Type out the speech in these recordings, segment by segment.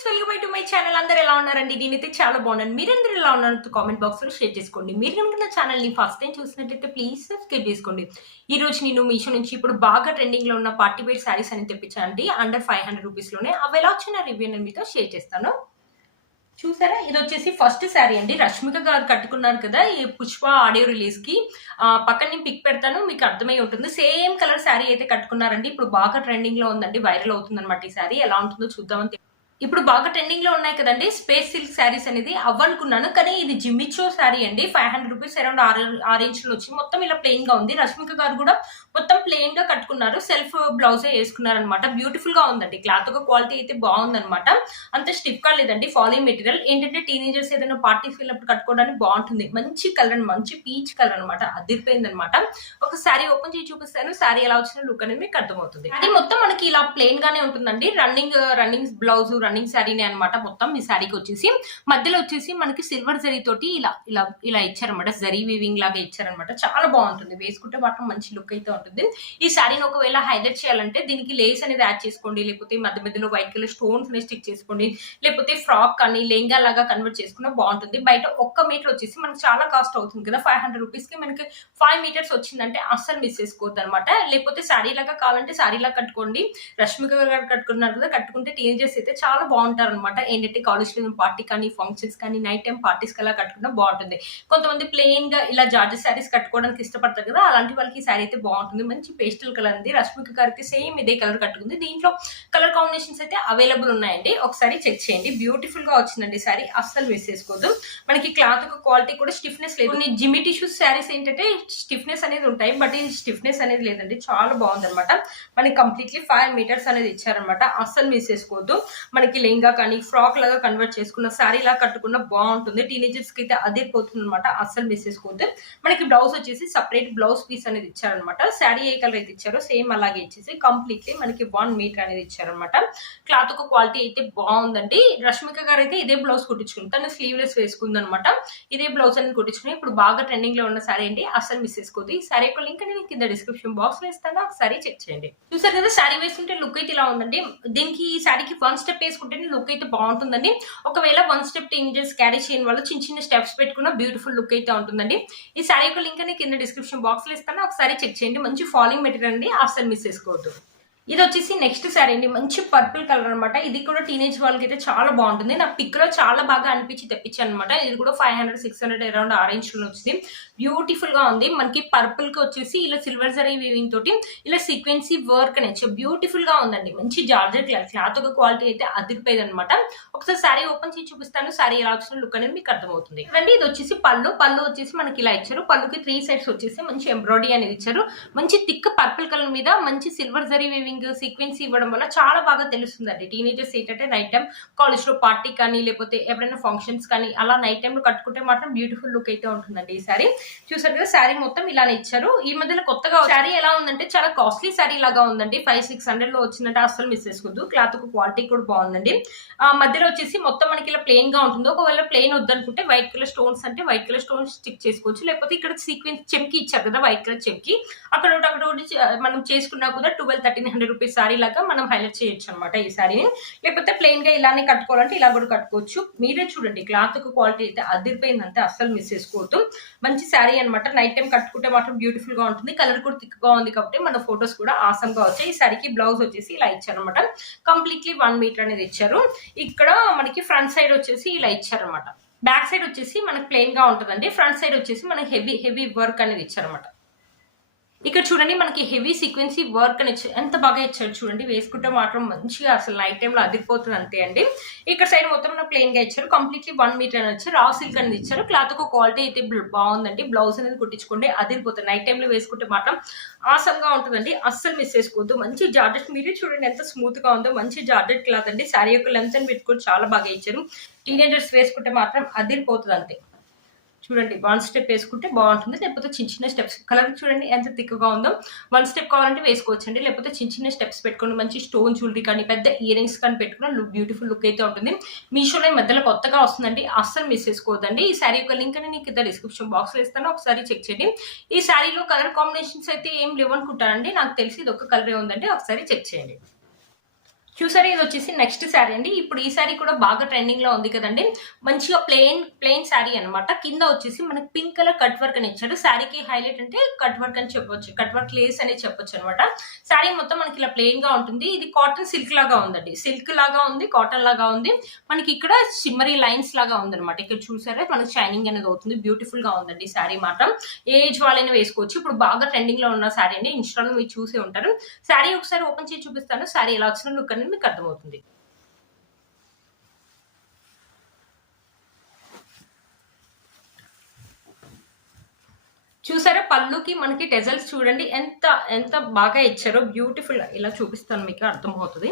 Friends, welcome back to my channel. అందరూ ఎలా ఉన్నారండి? నేనైతే చాలా బాగున్నాను. మీరందరూ ఎలా ఉన్నారో కామెంట్ బాక్స్ లో షేర్ చేసుకోండి. మీరు కనుక నా ఛానల్ ని ఫస్ట్ టైం చూసినట్లయితే ప్లీజ్ సబ్స్క్రైబ్ చేసుకోండి. ఈ రోజు నేను మీషో నుంచి ఇప్పుడు బాగా ట్రెండింగ్ లో ఉన్న పార్టీ వేర్ శారీస్ అని తెప్పించానండి. అండర్ 500 రూపీస్ లోనే. అవి ఎలా వచ్చిన రివ్యూ నేను మీతో షేర్ చేస్తాను. చూసారా, ఇది వచ్చేసి ఫస్ట్ శారీ అండి. రష్మిక గారు కట్టుకున్నారు కదా ఈ పుష్ప ఆడియో రిలీజ్ కి. పక్కన నేను పిక్ పెడతాను, మీకు అర్థమై ఉంటుంది. సేమ్ కలర్ శారీ అయితే కట్టుకున్నారండి. ఇప్పుడు బాగా ట్రెండింగ్ లో ఉందండి, వైరల్ అవుతుంది అనమాట. ఈ శారీ ఎలా ఉంటుందో చూద్దామని. ఇప్పుడు బాగా ట్రెండింగ్ లో ఉన్నాయి కదండి స్పేస్ సిల్క్ శారీస్ అనేది, అవ్వనుకున్నాను. కానీ ఇది జిమ్మిచో శారీ అండి. 500 రూపీస్, అరౌండ్ 6 ఇంచులు వచ్చి మొత్తం ఇలా ప్లెయిన్ గా ఉంది. రష్మిక గారు కూడా మొత్తం ప్లెయిన్ గా కట్టుకున్నారు. సెల్ఫ్ బ్లౌజే వేసుకున్నారు అనమాట. బ్యూటిఫుల్ గా ఉందండి. క్లాత్ ఒక క్వాలిటీ అయితే బాగుందనమాట. అంత స్టిఫ్ గా లేదండి. ఫాలింగ్ మెటీరియల్ ఏంటంటే టీనేజర్స్ ఏదైనా పార్టీస్ వెళ్ళినప్పుడు కట్టుకోవడానికి బాగుంటుంది. మంచి కలర్, మంచి పీచ్ కలర్ అనమాట. అదిరిపోయింది అనమాట. ఒక శారీ ఓపెన్ చేసి చూపిస్తాను. శారీ ఎలా వచ్చిన లుక్ అనేది మీకు అర్థమవుతుంది. అది మొత్తం మనకి ఇలా ప్లెయిన్ గానే ఉంటుందండి. రన్నింగ్ బ్లౌజ్, రన్నింగ్ శారీనే అనమాట. మొత్తం ఈ శారీకి వచ్చేసి మధ్యలో వచ్చేసి మనకి సిల్వర్ జరీ తోటి ఇలా ఇలా ఇలా ఇచ్చారనమాట. జరీ వీవింగ్ లాగా ఇచ్చారనమాట. చాలా బాగుంటుంది. వేసుకుంటే మాత్రం మంచి లుక్ అయితే ఉంటుంది. ఈ శారీని ఒకవేళ హైలైట్ చేయాలంటే దీనికి లేస్ అనేది యాడ్ చేసుకోండి, లేకపోతే మధ్య మధ్యలో వైట్ కలర్ స్టోన్స్ అనేది స్టిక్ చేసుకోండి, లేకపోతే ఫ్రాక్ కానీ లెంగా లాగా కన్వర్ట్ చేసుకున్నా బాగుంటుంది. బయట 1 మీటర్ వచ్చేసి మనకి చాలా కాస్ట్ అవుతుంది కదా. 500 రూపీస్ కి మనకి 5 మీటర్స్ వచ్చిందంటే అస్సలు మిస్ చేసుకోవద్దు అనమాట. లేకపోతే శారీ లాగా కావాలంటే శారీ లాగా కట్టుకోండి. రష్మిక గారు కట్టుకున్నారు కదా, కట్టుకుంటే టీనేజర్స్ అయితే చాలా బాగుంటారు అనమాట. ఏంటంటే కాలేజ్ లో పార్టీ కానీ, ఫంక్షన్స్ కానీ, నైట్ టైం పార్టీస్ కి అలా కట్టుకున్నా బాగుంటుంది. కొంతమంది ప్లెయిన్ గా ఇలా జార్జెట్ శారీస్ కట్టుకోవడానికి ఇష్టపడతారు కదా, అలాంటి వాళ్ళకి ఈ శారీ అయితే బాగుంటుంది. మంచి పేస్టల్ కలర్ ఉంది. రష్మిక గారికి సేమ్ ఇదే కలర్ కట్టుకుంది. దీంట్లో కలర్ కాంబినేషన్స్ అయితే అవైలబుల్ ఉన్నాయండి. ఒకసారి చెక్ చేయండి. బ్యూటిఫుల్ గా వచ్చిందండి శారీ, అస్సలు మిస్ చేసుకోవద్దు. మనకి క్లాత్ క్వాలిటీ కూడా స్టిఫ్నెస్ లేదు. కొన్ని జిమ్మి టిష్యూస్ శారీస్ ఏంటంటే స్టిఫ్నెస్ అనేది ఉంటాయి, బట్ ఇది స్టిఫ్నెస్ అనేది లేదండి. చాలా బాగుంది అనమాట. మనకి కంప్లీట్లీ 5 మీటర్స్ అనేది ఇచ్చారనమాట. అస్సలు మిస్ చేసుకోవద్దు. మనకి లెంగా కానీ ఫ్రాక్ లాగా కన్వర్ట్ చేసుకున్న శారీ లాగా కట్టుకున్న బాగుంటుంది. టీనేజర్స్ కి అయితే అదిరిపోతుంది అనమాట. అస్సలు మిస్ చేసుకోవద్దు. మనకి బ్లౌజ్ వచ్చేసి సపరేట్ బ్లౌజ్ పీస్ అనేది ఇచ్చారనమాట. శారీ ఏ కలర్ అయితే ఇచ్చారో సేమ్ అలాగే ఇచ్చేసి కంప్లీట్లీ మనకి 1 మీటర్ అనేది ఇచ్చారనమాట. క్లాత్ ఒక క్వాలిటీ అయితే బాగుందండి. రష్మిక గారు అయితే ఇదే బ్లౌజ్ కుట్టించుకుంది. తను స్లీవ్లెస్ వేసుకుంది అనమాట. ఇదే బ్లౌజ్ అనేది కుట్టించుకుని ఇప్పుడు బాగా ట్రెండింగ్ లో ఉన్న శారీ అండి. అస్సలు మిస్ చేసుకోవద్దు. ఈ శారీ యొక్క లింక్ అనేది కింద డిస్క్రిప్షన్ బాక్స్ లో ఇస్తాను, ఒకసారి చెక్ చేయండి. చూసారు కదా, శారీ వేసుకుంటే లుక్ అయితే ఇలా ఉందండి. దీనికి ఈ శారీకి 1 స్టెప్ వేసుకుంటే లుక్ అయితే బాగుంటుందండి. ఒకవేళ 1 స్టెప్ టీనేజర్స్ క్యారీ చేయని వాళ్ళు చిన్న చిన్న స్టెప్స్ పెట్టుకున్న బ్యూటిఫుల్ లుక్ అయితే ఉంటుందండి. ఈ శారీ యొక్క లింక్ అనేది కింద డిస్క్రిప్షన్ బాక్స్ లో ఇస్తాను, ఒకసారి చెక్ చేయండి. మంచి ఫాలింగ్ మెటీరియల్ అండి, అస్సలు మిస్ చేసుకోవద్దు. ఇది వచ్చేసి నెక్స్ట్ శారీ అండి. మంచి పర్పుల్ కలర్ అనమాట. ఇది కూడా టీనేజ్ వాళ్ళకి అయితే చాలా బాగుంటుంది. నాకు పిక్ లో చాలా బాగా అనిపించి తెప్పించాను అనమాట. ఇది కూడా 500, 600 అరౌండ్ 6 ఇంచులు వచ్చింది. బ్యూటిఫుల్ గా ఉంది. మనకి పర్పుల్ కి వచ్చేసి ఇలా సిల్వర్ జరీ వీవింగ్ తోటి ఇలా సీక్వెన్సీ వర్క్ అనేది బ్యూటిఫుల్ గా ఉందండి. మంచి జార్జెట్ క్లాత్ ఒక క్వాలిటీ అయితే అదిరిపోయింది అనమాట. ఒకసారి శారీ ఓపెన్ చేసి చూపిస్తాను. శారీ ఎలా వచ్చిన లుక్ అనేది మీకు అర్థమవుతుంది. అండి ఇది వచ్చేసి పళ్ళు వచ్చేసి మనకి ఇలా ఇచ్చారు. పళ్ళుకి 3 సైడ్స్ వచ్చేసి మంచి ఎంబ్రాయిడరీ అనేది ఇచ్చారు. మంచి థిక్ పర్పుల్ కలర్ మీద మంచి సిల్వర్ జరీ వీవింగ్ సీక్వెన్స్ ఇవ్వడం వల్ల చాలా బాగా తెలుస్తుందండి. టీనేజర్స్ ఏంటంటే నైట్ టైం కాలేజ్ లో పార్టీ కానీ, లేకపోతే ఎవరైనా ఫంక్షన్స్ కానీ అలా నైట్ టైం లో కట్టుకుంటే మాత్రం బ్యూటిఫుల్ లుక్ అయితే ఉంటుందండి. ఈ శారీ చూసారు కదా, శారీ మొత్తం ఇలానే ఇచ్చారు. ఈ మధ్యలో కొత్తగా శారీ ఎలా ఉందంటే చాలా కాస్ట్లీ శారీ లాగా ఉందండి. 500-600 లో వచ్చిందంటే అస్సలు మిస్ చేసుకోవద్దు. క్లాత్ క్వాలిటీ కూడా బాగుందండి. మధ్యలో వచ్చేసి మొత్తం మనకి ఇలా ప్లెయిన్ గా ఉంటుంది. ఒకవేళ ప్లెయిన్ వద్దనుకుంటే వైట్ కలర్ స్టోన్స్ అంటే వైట్ కలర్ స్టోన్స్ స్టిక్ చేసుకోవచ్చు. లేకపోతే ఇక్కడ సీక్వెన్స్ చెమ్కి ఇచ్చారు కదా, వైట్ కలర్ చెమ్కి అక్కడ మనం చేసుకున్నా కూడా 1200-1300 రూపీస్ శారీ లాగా మనం హైలైట్ చేయొచ్చు అనమాట ఈ శారీని. లేకపోతే ప్లెయిన్ గా ఇలానే కట్టుకోవాలంటే ఇలా కూడా కట్టుకోవచ్చు. మీరే చూడండి, క్లాత్ క్వాలిటీ అయితే అదిరిపోయిందంటే అస్సలు మిస్ చేసుకోవద్దు. మంచి శారీ అనమాట. నైట్ టైం కట్టుకుంటే మాత్రం బ్యూటిఫుల్ గా ఉంటుంది. కలర్ కూడా థిక్ గా ఉంది కాబట్టి మన ఫొటోస్ కూడా ఆసమ్ గా వచ్చాయి. ఈ శారీకి బ్లౌజ్ వచ్చేసి ఇలా ఇచ్చారనమాట. కంప్లీట్లీ 1 మీటర్ అనేది ఇచ్చారు. ఇక్కడ మనకి ఫ్రంట్ సైడ్ వచ్చేసి ఇలా ఇచ్చారనమాట. బ్యాక్ సైడ్ వచ్చేసి మనకి ప్లెయిన్ గా ఉంటుందండి. ఫ్రంట్ సైడ్ వచ్చేసి మనకి హెవీ వర్క్ అనేది ఇచ్చారనమాట. ఇక్కడ చూడండి, మనకి హెవీ సీక్వెన్సీ వర్క్ అని ఎంత బాగా ఇచ్చారు చూడండి. వేసుకుంటే మాత్రం మంచిగా అసలు నైట్ టైంలో అదిరిపోతుంది అంతే అండి. ఇక్కడ సైడ్ మొత్తం ప్లెయిన్ గా ఇచ్చారు. కంప్లీట్లీ 1 మీటర్ అని వచ్చారు. రా సిల్క్ అనేది ఇచ్చారు. క్లాత్ ఒక క్వాలిటీ అయితే బాగుందండి. బ్లౌజ్ అనేది కుట్టించుకోండి, అదిరిపోతుంది. నైట్ టైంలో వేసుకుంటే మాత్రం ఆసంగా ఉంటుందండి. అస్సలు మిస్ చేసుకోవద్దు. మంచి జార్జెట్, మీరే చూడండి ఎంత స్మూత్ గా ఉందో. మంచి జార్జెట్ క్లాత్ అండి. శారీ యొక్క లెంత్ అని పెట్టుకొని చాలా బాగా ఇచ్చారు. టీనేజర్స్ వేసుకుంటే మాత్రం అదిరిపోతుంది అంతే. చూడండి, 1 స్టెప్ వేసుకుంటే బాగుంటుంది. లేకపోతే చిన్న చిన్న స్టెప్స్, కలర్ చూడండి ఎంత థిక్గా ఉందో. 1 స్టెప్ కావాలంటే వేసుకోవచ్చండి. లేకపోతే చిన్న చిన్న స్టెప్స్ పెట్టుకుని మంచి స్టోన్ జ్యువెలరీ కానీ, పెద్ద ఇయర్ రింగ్స్ కానీ పెట్టుకున్న బ్యూటిఫుల్ లుక్ అయితే ఉంటుంది. మీషోలో మధ్యలో కొత్తగా వస్తుందండి, అస్సలు మిస్ చేసుకోవద్దండి. ఈ శారీ యొక్క లింక్ అని నీకు డిస్క్రిప్షన్ బాక్స్ లో ఇస్తాను, ఒకసారి చెక్ చేయండి. ఈ శారీలో కలర్ కాంబినేషన్స్ అయితే ఏం లేవనుకుంటానండి. నాకు తెలిసి ఇది ఒక కలరే ఉందండి, ఒకసారి చెక్ చేయండి. చూసారా, ఇది వచ్చేసి నెక్స్ట్ శారీ అండి. ఇప్పుడు ఈ శారీ కూడా బాగా ట్రెండింగ్ లో ఉంది కదండి. మంచిగా ప్లెయిన్ శారీ అనమాట. కింద వచ్చేసి మనకి పింక్ కలర్ కట్ వర్క్ అని ఇచ్చారు. శారీకి హైలైట్ అంటే కట్ వర్క్ అని చెప్పొచ్చు, కట్ వర్క్ లేస్ అనేది చెప్పొచ్చు అనమాట. శారీ మొత్తం మనకి ఇలా ప్లెయిన్ గా ఉంటుంది. ఇది కాటన్ సిల్క్ లాగా ఉందండి, సిల్క్ లాగా ఉంది, కాటన్ లాగా ఉంది. మనకి ఇక్కడ షిమ్మరీ లైన్స్ లాగా ఉందన్నమాట. ఇక్కడ చూసారా మనకి షైనింగ్ అనేది అవుతుంది, బ్యూటిఫుల్ గా ఉందండి శారీ మాత్రం. ఏజ్ వాళ్ళైనా వేసుకోవచ్చు. ఇప్పుడు బాగా ట్రెండింగ్ లో ఉన్న శారీ అండి, ఇన్స్టాలో మీరు చూసే ఉంటారు. శారీ ఒకసారి ఓపెన్ చేసి చూపిస్తాను. శారీ ఎలా వచ్చిన లుక్ అనేది మీకు అర్థమవుతుంది. చూసారా, పళ్ళుకి మనకి టెజల్స్ చూడండి ఎంత ఎంత బాగా ఇచ్చారో, బ్యూటిఫుల్. ఇలా చూపిస్తాను మీకు అర్థమవుతుంది.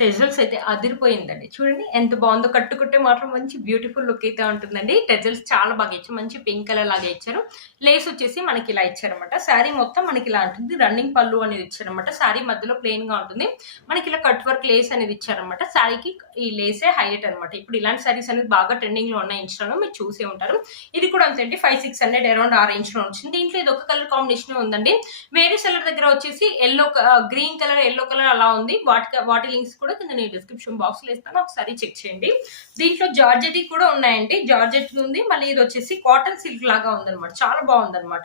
టెజల్స్ అయితే అదిరిపోయిందండి. చూడండి ఎంత బాగుందో, కట్టుకుంటే మాత్రం మంచి బ్యూటిఫుల్ లుక్ అయితే ఉంటుందండి. టెజల్స్ చాలా బాగా ఇచ్చారు, మంచి పింక్ కలర్ లాగా ఇచ్చారు. లేస్ వచ్చేసి మనకి ఇలా ఇచ్చారనమాట. శారీ మొత్తం మనకి ఇలా ఉంటుంది. రన్నింగ్ పళ్ళు అనేది ఇచ్చారనమాట. శారీ మధ్యలో ప్లెయిన్ గా ఉంటుంది. మనకి ఇలా కట్ వర్క్ లేస్ అనేది ఇచ్చారనమాట. శారీకి ఈ లేసే హైలైట్ అనమాట. ఇప్పుడు ఇలాంటి శారీస్ అనేది బాగా ట్రెండింగ్ లో ఉన్నాయి, ఇన్స్టాలో మీరు చూసే ఉంటారు. ఇది కూడా అంతే 500-600 అరౌండ్ ఆ రేంజ్ లో వచ్చింది. దీంట్లో ఇది ఒక కలర్ కాంబినేషన్ ఉందండి. వేరే సెలర్ దగ్గర వచ్చేసి yellow, green colour, yellow colour అలా ఉంది. వాటి లింక్స్ కూడా కింద నేను డిస్క్రిప్షన్ బాక్స్ లో ఇస్తాను, ఒకసారి చెక్ చేయండి. దీంట్లో జార్జెట్ కూడా ఉన్నాయండి. జార్జెట్ ఉంది, మళ్ళీ ఇది వచ్చేసి కాటన్ సిల్క్ లాగా ఉందన్నమాట. చాలా బాగుందన్నమాట.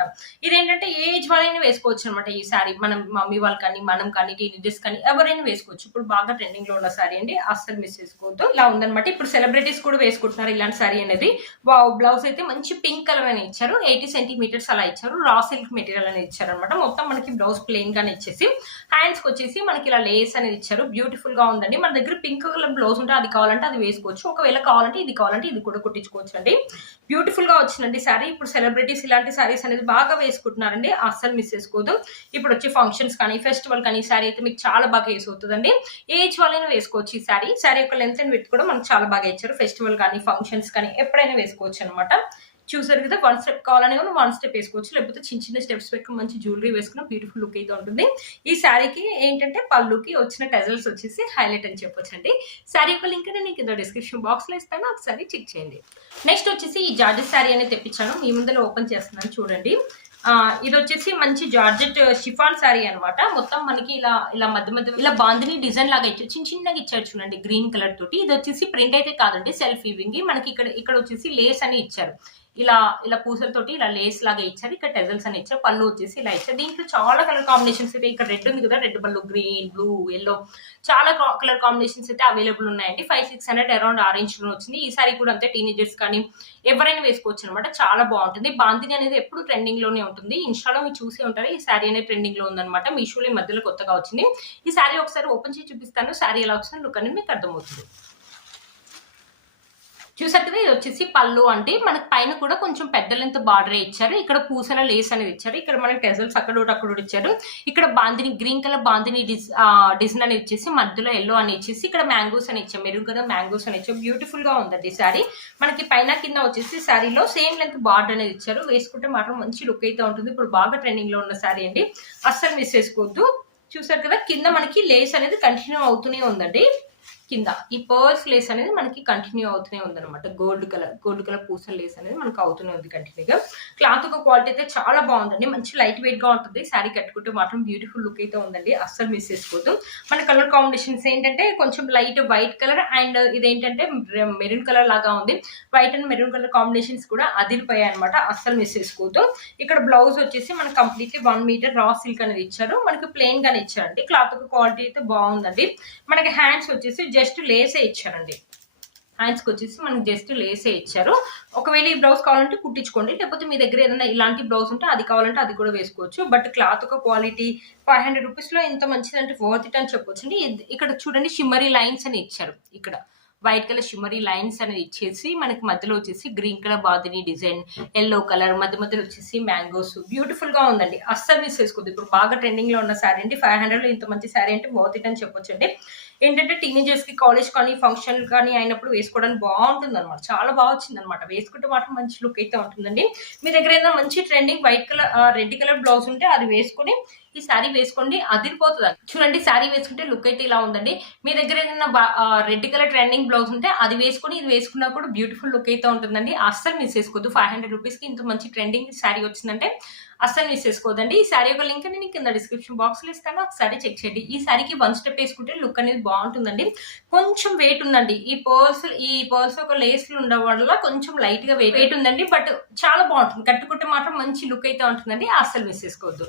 ఇదేంటంటే ఏ ఏజ్ వాళ్ళైనా వేసుకోవచ్చు అనమాట. ఈ శారీ మనం మమ్మీ వాళ్ళు కానీ, మనం కానీ, టీనేజర్స్ కానీ ఎవరైనా వేసుకోవచ్చు. ఇప్పుడు బాగా ట్రెండింగ్ లో ఉన్న శారీ అండి, అస్సలు మిస్ చేసుకోవద్దు. ఇలా ఉందన్నమాట. ఇప్పుడు సెలబ్రిటీస్ కూడా వేసుకుంటున్నారు ఇలాంటి శారీ అనేది. బ్లౌజ్ అయితే మంచి పింక్ కలర్ అని ఇచ్చారు. 80 సెంటీమీటర్స్ అలా ఇచ్చారు. రా సిల్క్ మెటీరియల్ అని ఇచ్చారు అనమాట. మొత్తం మనకి బ్లౌజ్ ప్లెయిన్ గానే ఇచ్చేసి హ్యాండ్స్ కి వచ్చేసి మనకి ఇలా లేస్ అనేది ఇచ్చారు. బ్యూటిఫుల్ గా ఉందండి. మన దగ్గర పింక్ కలర్ బ్లౌజ్ ఉంటే అది కావాలంటే అది వేసుకోవచ్చు. ఒకవేళ కావాలంటే ఇది కూడా కుట్టించుకోవచ్చు అండి. బ్యూటిఫుల్ గా వచ్చిందండి శారీ. ఇప్పుడు సెలబ్రిటీస్ ఇలాంటి శారీస్ అనేది బాగా వేసుకుంటున్నారండి, అస్సలు మిస్ చేసుకోవద్దు. ఇప్పుడు వచ్చి ఫంక్షన్స్ కానీ, ఫెస్టివల్ కానీ శారీ అయితే మీకు చాలా బాగా యూస్ అవుతుందండి. ఏజ్ వాళ్ళైనా వేసుకోవచ్చు ఈ శారీ యొక్క లెంత్ అండ్ విడ్త్ కూడా మనకు చాలా బాగా ఇచ్చారు. ఫెస్టివల్ కానీ, ఫంక్షన్స్ కానీ ఎప్పుడైనా వేసుకోవచ్చు అనమాట. చూసారు కదా, 1 స్టెప్ కావాలని 1 స్టెప్ వేసుకోవచ్చు, లేకపోతే చిన్న చిన్న స్టెప్స్ పెట్టుకుని మంచి జ్యువెలరీ వేసుకున్న బ్యూటిఫుల్ లుక్ అయితే ఉంటుంది. ఈ శారీకి ఏంటంటే పళ్ళుకి వచ్చిన టెజల్స్ వచ్చేసి హైలైట్ అని చెప్పొచ్చు అండి. శారీ యొక్క లింక్ నేను కింద డిస్క్రిప్షన్ బాక్స్ లో ఇస్తాను, ఒకసారి చెక్ చేయండి. నెక్స్ట్ వచ్చేసి ఈ జార్జెట్ శారీ అనేది తెప్పించాను, మీ ముందర ఓపెన్ చేస్తున్నాను చూడండి. ఇది వచ్చేసి మంచి జార్జెట్ షిఫాన్ శారీ అనమాట. మొత్తం మనకి ఇలా మధ్య ఇలా బాందిని డిజైన్ లాగా ఇచ్చారు, చిన్నగా ఇచ్చారు చూడండి, గ్రీన్ కలర్ తోటి. ఇది వచ్చేసి ప్రింట్ అయితే కాదండి, సెల్ఫ్ వీవింగ్. మనకి ఇక్కడ వచ్చేసి లేస్ అని ఇచ్చారు. ఇలా పూసలతోటి ఇలా లేస్ లాగా ఇచ్చారు. ఇక్కడ టెజల్స్ అని ఇచ్చారు. పళ్ళు వచ్చేసి ఇలా ఇచ్చారు. దీంట్లో చాలా కలర్ కాంబినేషన్స్ అయితే, ఇక్కడ రెడ్ ఉంది కదా, రెడ్ పళ్ళు, గ్రీన్, బ్లూ, ఎల్లో, చాలా కలర్ కాంబినేషన్స్ అయితే అవైలబుల్ ఉన్నాయండి. 500-600 అరౌండ్ ఆరెంజ్ లో వచ్చింది. ఈ సారీ కూడా అంతే, టీనేజర్స్ కానీ ఎవరైనా వేసుకోవచ్చు అనమాట. చాలా బాగుంటుంది. బాందిని అనేది ఎప్పుడు ట్రెండింగ్ లోనే ఉంటుంది. ఇన్స్టాలో మీరు చూసే ఉంటారు. ఈ శారీ అనేది ట్రెండింగ్ లో ఉందన్నమాట. మీషోలో ఈ మధ్యలో కొత్తగా వచ్చింది. ఈ శారీ ఒకసారి ఓపెన్ చేసి చూపిస్తాను. శారీ ఎలా వచ్చిందో లుక్ అనేది మీకు అర్థమవుతుంది. చూసారు కదా, ఇది వచ్చేసి పళ్ళు అంటే మనకి పైన కూడా కొంచెం పెద్ద లెంత్ బార్డర్ ఇచ్చారు. ఇక్కడ పూసల లేస్ అనేది ఇచ్చారు. ఇక్కడ మనకి టెజల్స్ అక్కడ ఇచ్చారు. ఇక్కడ bandhani green colour bandhani design అనేది ఇచ్చేసి మధ్యలో ఎల్లో అని ఇచ్చేసి ఇక్కడ మ్యాంగోస్ అని ఇచ్చాం, మెరూన్ కదా మ్యాంగోస్ అని ఇచ్చాం. బ్యూటిఫుల్ గా ఉందండి శారీ. మనకి పైన కింద వచ్చేసి శారీలో సేమ్ లెంత్ బార్డర్ అనేది ఇచ్చారు. వేసుకుంటే మాత్రం మంచి లుక్ అయితే ఉంటుంది. ఇప్పుడు బాగా ట్రెండింగ్ లో ఉన్న శారీ అండి, అస్సలు మిస్ చేసుకోవద్దు. చూసారు కదా, కింద మనకి లేస్ అనేది కంటిన్యూ అవుతూనే ఉందండి. కింద ఈ పర్ల్స్ లేస్ అనేది మనకి కంటిన్యూ అవుతూనే ఉందన్నమాట. గోల్డ్ కలర్ పూసల లేస్ అనేది మనకు అవుతూనే ఉంది కంటిన్యూగా. క్లాత్ ఒక క్వాలిటీ అయితే చాలా బాగుందండి, మంచి లైట్ వెయిట్ గా ఉంటుంది. శారీ కట్టుకుంటే మాత్రం బ్యూటిఫుల్ లుక్ అయితే ఉందండి, అస్సలు మిస్ చేసుకోవద్దు. మన కలర్ కాంబినేషన్స్ ఏంటంటే కొంచెం లైట్ వైట్ కలర్ అండ్ ఇదేంటంటే మెరూన్ కలర్ లాగా ఉంది. White and maroon colour combinations కూడా అదిరిపోయాయి అనమాట, అస్సలు మిస్ చేసుకోవద్దు. ఇక్కడ బ్లౌజ్ వచ్చేసి మనకి కంప్లీట్లీ 1 మీటర్ రా సిల్క్ అనేది ఇచ్చారు. మనకి ప్లెయిన్ గానే ఇచ్చారండి. క్లాత్ ఒక క్వాలిటీ అయితే బాగుందండి. మనకి హ్యాండ్స్ వచ్చేసి జస్ట్ లేసే ఇచ్చారండి. హ్యాండ్స్ కి వచ్చేసి మనకి జస్ట్ లేసే ఇచ్చారు. ఒకవేళ ఈ బ్లౌజ్ కావాలంటే కుట్టించుకోండి, లేకపోతే మీ దగ్గర ఏదైనా ఇలాంటి బ్లౌజ్ ఉంటే అది కావాలంటే అది కూడా వేసుకోవచ్చు. బట్ క్లాత్ ఒక క్వాలిటీ 500 రూపీస్ లో ఎంత మంచిది అంటే వర్త్ ఇట్ అని చెప్పొచ్చు అండి. ఇక్కడ చూడండి షిమ్మరీ లైన్స్ అని ఇచ్చారు. ఇక్కడ వైట్ కలర్ షిమ్మరీ లైన్స్ అనేది ఇచ్చేసి మనకి మధ్యలో వచ్చేసి గ్రీన్ కలర్ బాదిని డిజైన్, ఎల్లో కలర్, మధ్యలో వచ్చేసి మ్యాంగోస్. బ్యూటిఫుల్ గా ఉందండి, అస్సలు మిస్ చేసుకోవద్దు. ఇప్పుడు బాగా ట్రెండింగ్ లో ఉన్న శారీ అండి. 500 లో ఇంత మంచి శారీ అంటే వర్త్ ఇట్ అని చెప్పొచ్చు అండి. ఏంటంటే టీనేజర్స్ కి కాలేజ్ కానీ ఫంక్షన్ కానీ అయినప్పుడు వేసుకోవడానికి బాగుంటుంది అనమాట. చాలా బాగా వచ్చింది అనమాట. వేసుకుంటే మాత్రం మంచి లుక్ అయితే ఉంటుందండి. మీ దగ్గర ఏదైనా మంచి trending white colour red colour blouse ఉంటే అది వేసుకుని ఈ శారీ వేసుకోండి, అదిరిపోతుంది. చూడండి శారీ వేసుకుంటే లుక్ అయితే ఇలా ఉందండి. మీ దగ్గర ఏదైనా రెడ్ కలర్ ట్రెండింగ్ బ్లౌజ్ ఉంటే అది వేసుకుని ఇది వేసుకున్నా కూడా బ్యూటిఫుల్ లుక్ అయితే ఉంటుందండి. అస్సలు మిస్ చేసుకోవద్దు. 500 రూపీస్ కి ఇంత మంచి ట్రెండింగ్ శారీ వచ్చిందంటే అస్సలు మిస్ చేసుకోవద్దండి. ఈ శారీ యొక్క లింక్ నేను కింద డిస్క్రిప్షన్ బాక్స్ లో ఇస్తాను, ఒకసారి చెక్ చేయండి. ఈ శారీకి 1 స్టెప్ వేసుకుంటే లుక్ అనేది బాగుంటుందండి. కొంచెం వెయిట్ ఉందండి. ఈ పర్ల్స్ ఒక లేస్లు ఉండడం వల్ల కొంచెం లైట్ గా వెయిట్ ఉందండి. బట్ చాలా బాగుంటుంది. కట్టుకుంటే మాత్రం మంచి లుక్ అయితే ఉంటుందండి. అస్సలు మిస్ చేసుకోవద్దు.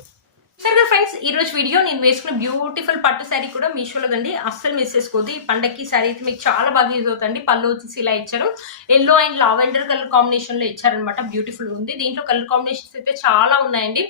సరే ఫ్రెండ్స్, ఈ రోజు వీడియో నేను వేసుకున్న బ్యూటిఫుల్ పట్టు శారీ కూడా మీషోలోదండి. అస్సలు మిస్ చేసుకోవద్దు. ఈ పండక్కి శారీ అయితే మీకు చాలా బాగా యూజ్ అవుతుంది. పళ్ళు వచ్చేసి ఇలా ఇచ్చారు. Yellow and lavender colour combination లో ఇచ్చారనమాట. బ్యూటిఫుల్ ఉంది. దీంట్లో కలర్ కాంబినేషన్స్ అయితే చాలా ఉన్నాయండి.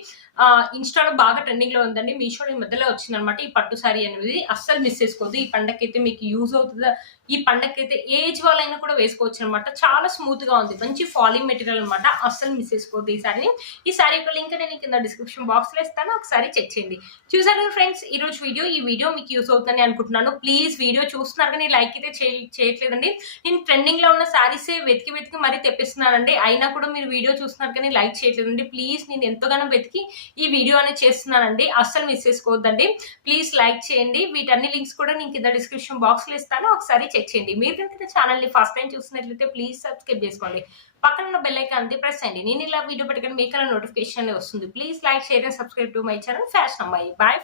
ఇన్స్టాలో బాగా ట్రెండింగ్ లో ఉందండి. మీషోలో ఈ మధ్యలో వచ్చిందనమాట ఈ పట్టు శారీ అనేది. అస్సలు మిస్ చేసుకోవద్దు. ఈ పండక్కి అయితే మీకు యూజ్ అవుతుందా, ఈ పండక్కి అయితే ఏజ్ వాళ్ళైనా కూడా వేసుకోవచ్చు అనమాట. చాలా స్మూత్ గా ఉంది. మంచి ఫాలింగ్ మెటీరియల్ అనమాట. అస్సలు మిస్ చేసుకోవద్దు ఈ శారీని. ఈ శారీ యొక్క లింక్ నేను కింద డిస్క్రిప్షన్ బాక్స్ లో ఇస్తాను, ఒకసారి చెక్ చేయండి. చూసారు కదా ఫ్రెండ్స్, ఈ రోజు ఈ వీడియో మీకు యూస్ అవుతుందని అనుకుంటున్నాను. ప్లీజ్ వీడియో చూస్తున్నారు కానీ లైక్ అయితే చేయట్లేదండి. నేను ట్రెండింగ్ లో ఉన్న శారీస్ వెతికి మరీ తెప్పిస్తున్నానండి. అయినా కూడా మీరు వీడియో చూస్తున్నారు కానీ లైక్ చేయట్లేదండి. ప్లీజ్ నేను ఎంతగానో వెతికి ఈ వీడియో అనేది చేస్తున్నానండి. అస్సలు మిస్ చేసుకోవద్దండి. ప్లీజ్ లైక్ చేయండి. వీటన్ని లింక్స్ కూడా నేను కింద డిస్క్రిప్షన్ బాక్స్ లో ఇస్తాను, ఒకసారి చెక్ చేయండి. మీరు కనుక ఛానల్ ని ఫస్ట్ టైం చూసినట్లయితే ప్లీజ్ సబ్స్క్రైబ్ చేసుకోండి. పక్కన ఉన్న బెల్ ఐకాన్ అంతే ప్రెస్ చేయండి. నేను ఇలా వీడియో పెట్టగానే మీకు నోటిఫికేషన్ వస్తుంది. Please like, share and subscribe to my channel fashion అమ్మాయి. బాయ్.